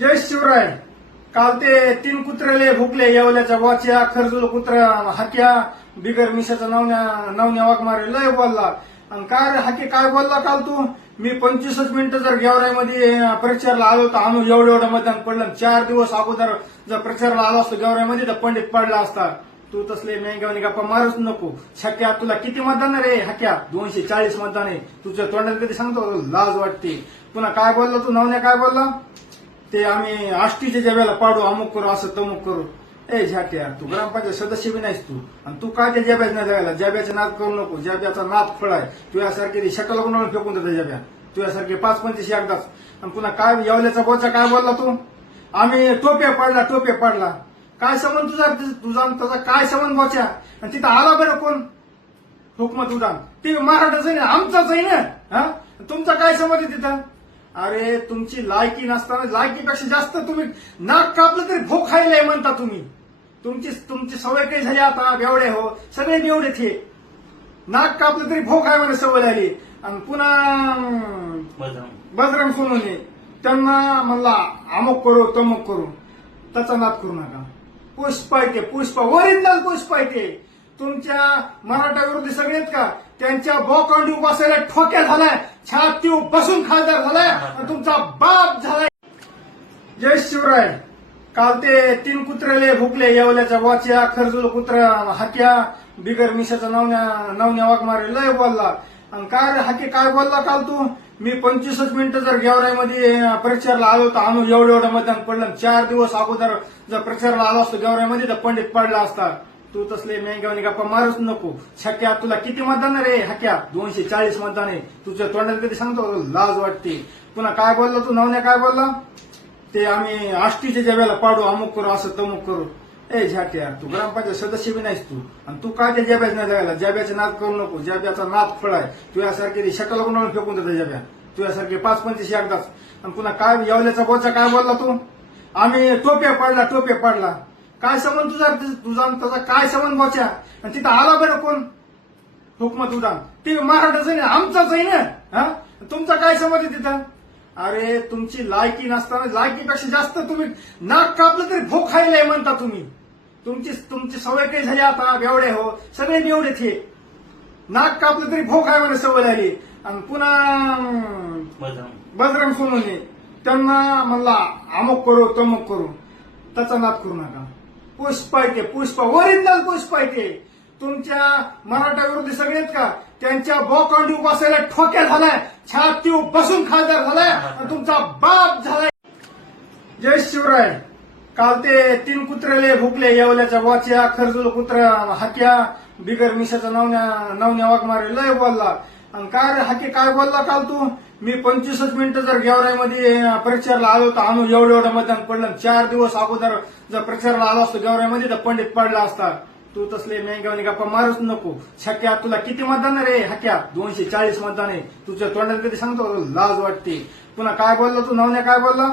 जय शिवराय. काल ते तीन कुत्रेले भुकले येवल्याच्या वाच्या खर्जुल कुत्रा हाक्या बिगर मिशाचा नवन्या नवन्या वाघ मारे लय बोलला. आणि काय रे हाके काय बोलला काल तू? मी पंचवीसच मिनिटं जर गेवराईमध्ये प्रचारला आलो तर आणू एवढं एवढं मतदान पडलं. चार दिवस अगोदर जर प्रचारला आलो असतो गेवराईमध्ये तर पंडित पडला असता. तू तसले मेंगावनी गप्पा मारूच नको. शक्या तुला किती मतदान आहे रे हक्या? दोनशे चाळीस मतदान आहे. तुझ्या तोंडात कधी सांगतो लाज वाटते. पुन्हा काय बोलला तू? नवन्या काय बोलला? ते आम्ही आष्टीच्या जब्याला पाडू अमुक करू असं तमुक करू. ए झाट्या तू ग्रामपंचायत सदस्य बी नाहीस तू. आणि तू काय त्या जब्याच नाही जायला? जब्याचं नाद करू नको. जब्याचा नाद फळ आहे. तुळ्यासारखे शकल गुंडाळून फेकून देतो जब्या तुझ्यासारखे पाच पंचवीस एकदाच. आणि पुन्हा काय येवल्याचा बोचा काय बोलला तू? आम्ही टोप्या पाडला टोप्या पाडला. काय संबंध तुझा? तुझा त्याचा काय संबंध बोचा? आणि तिथं आला बरं कोण? हुकमत उडान. ते मराठाच आहे ना आमचाच आहे ना? हा? तुमचा काय संबंध आहे तिथं? अरे तुमची लायकी नसताना लायकीपेक्षा जास्त तुम्ही नाक कापलं तरी भोग खायलाय म्हणता तुम्ही. तुमची तुमची सवय काही झाली आता बेवडे हो. सगळे बेवडे थे. नाक कापलं तरी भोग खाय म्हणे सवय झाली आणि पुन्हा बजरंग. सोनूने त्यांना म्हणला अमुक करू तमुक करू. त्याचा नाद करू नका. पुष्प आहे ते पुष्प. ओरिजिनल पुष्प आहे ते तुमच्या मराठा विरोधी सगळे आहेत का? त्यांच्या बोकांडी बसायला ठोक्या झालाय छातीव बसून खासदार झालाय तुमचा बाप झालाय. जय शिवराय. काल ते तीन कुत्रेले भुकले येवल्याच्या वाच्या खर्जुल कुत्रा हाक्या बिगर मिशाचा नवन्या नवन्या वाघ मारे लय बोलला. आणि काय रे हाके काय बोलला काल तू? मी पंचवीसच मिनिटं जर गेवराईमध्ये प्रचारला आलो तर आणू एवढं एवढं मतदान पडलं. चार दिवस अगोदर जर प्रचारला आलो असतो गेवराईमध्ये तर पंडित पडला असता. तू तसले मेंगावनी गप्पा मारूच नको. शक्या तुला किती मतदान आहे रे? हक्या दोनशे चाळीस मतदान आहे. तुझ्या तोंडात कधी सांगतो लाज वाटते. पुन्हा काय बोलला तू? नवन्या काय बोलला? ते आम्ही आष्टीच्या जब्याला पाडू अमुक करू असं तमुक करू. ए झाट्या तू ग्रामपंचायत सदस्य बी नाहीस तू. आणि तू काय त्या जब्याच नाही जायला जब्याचे नाद करू नको. जब्याचा नाद फळ आहे. तुझ्यासारखे शटल गुंडाळून फेकून देतं जब्या तुझ्यासारखे पाच पंचवीस एकदाच. आणि पुन्हा काय येवल्याचा बोचा काय बोलला तू? आम्ही टोप्या पाडला टोप्या पाडला. काय संबंध तुझा? तुझा त्याचा काय संबंध बोचा आणि तिथं आला बरं कोण? हुकमत उडान ते मराठाच आहे ना आमचाच आहे ना हा? तुमचा काय संबंध आहे तिथं? अरे तुमची लायकी नसताना लायकीपेक्षा जास्त तुम्ही नाक कापलं तरी भोग खायलाय म्हणता तुम्ही. तुमची तुमची सवय काही झाली आता? बेवडे हो. सगळे बेवडे थे. नाक कापलं तरी भोग खाय म्हणे सवय झाली आणि पुन्हा बजरंग सोनूने त्यांना म्हणला अमुक करू तमुक करू. त्याचा नाद करू नका. पुष्प आहे ते पुष्प ओरिजिनल पुष्प आहे ते तुमच्या मराठा विरोधी सगळे का? त्यांच्या बोकांडी बसायला ठोक्या झालाय छाती बसून खासदार झालाय आणि तुमचा बाप झालाय. जय शिवराय. काल ते तीन कुत्रेले भुकले येवल्याच्या वाच्या खरजुल कुत्रा हाक्या बिगर मिशाचा नवन्या नवन्या वाघ मारे लय बोलला. आणि काय रे हाके काय बोलला काल तू? मी पंचवीसच मिनिटं जर गेवराईमध्ये प्रचारला आलो तर आणू एवढं एवढं मतदान पडलं. चार दिवस अगोदर जर प्रचारला आलो असतो गेवराईमध्ये तर पंडित पडला असता. तू तसले मेंगावनी गप्पा मारूच नको. शक्या तुला किती मतदान आहे रे? हक्या दोनशे चाळीस मतदान आहे. तुझ्या तोंडात कधी सांगतो लाज वाटते. पुन्हा काय बोलला तू? नवन्या काय बोलला?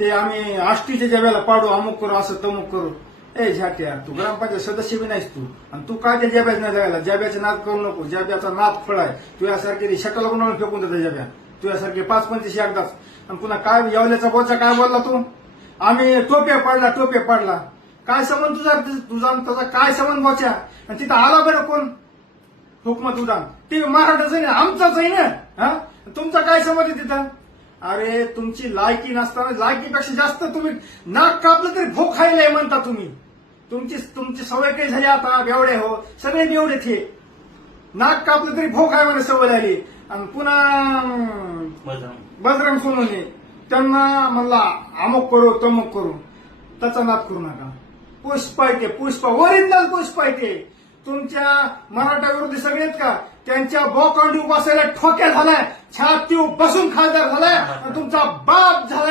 ते आम्ही आष्टीच्या जब्याला पाडू अमुक करू असं तमुक करू. ए झाट्या तू ग्रामपंचायत सदस्य बी नाहीस तू. आणि तू काय त्या जब्याच नाही जायला जब्याचे नाद करू नको. जब्याचा नाद फळ आहे. तुझ्यासारखे शटल गुंडाळून फेकून देतं जब्या? तुझ्यासारखे पाच पंचवीस एकदाच. आणि पुन्हा काय येवल्याचा बोचा काय बोलला तू? आम्ही टोप्या पाडला टोपे पाडला. काय संबंध तुझा? तुझा त्याचा काय संबंध बोचा आणि तिथं आला बरं कोण? हुकमत उदान. ते मराठाच नाही आमचाच आहे ना हा? तुमचा काय संबंध आहे तिथं? अरे तुमची लायकी नसताना लायकीपेक्षा जास्त तुम्ही नाक कापलं तरी भोग खायलाय म्हणता तुम्ही. तुमची तुमची सवय काही झाली आता बेवडे हो. सगळे बेवडे थे. नाक कापलं तरी भोग खाय म्हणे सवय झाली आणि पुन्हा बजरंग. सोनूने त्यांना म्हणला अमुक करू तमुक करू. त्याचा नाद करू नका. पुष्प आहे ते पुष्प ओरिजिनल पुष्प आहे ते तुमच्या मराठा विरोधी सगळे का? त्यांच्या बॉकांडी उपासायला ठोक्या झालाय छाती बसून खासदार झालाय तुमचा बाप झालाय.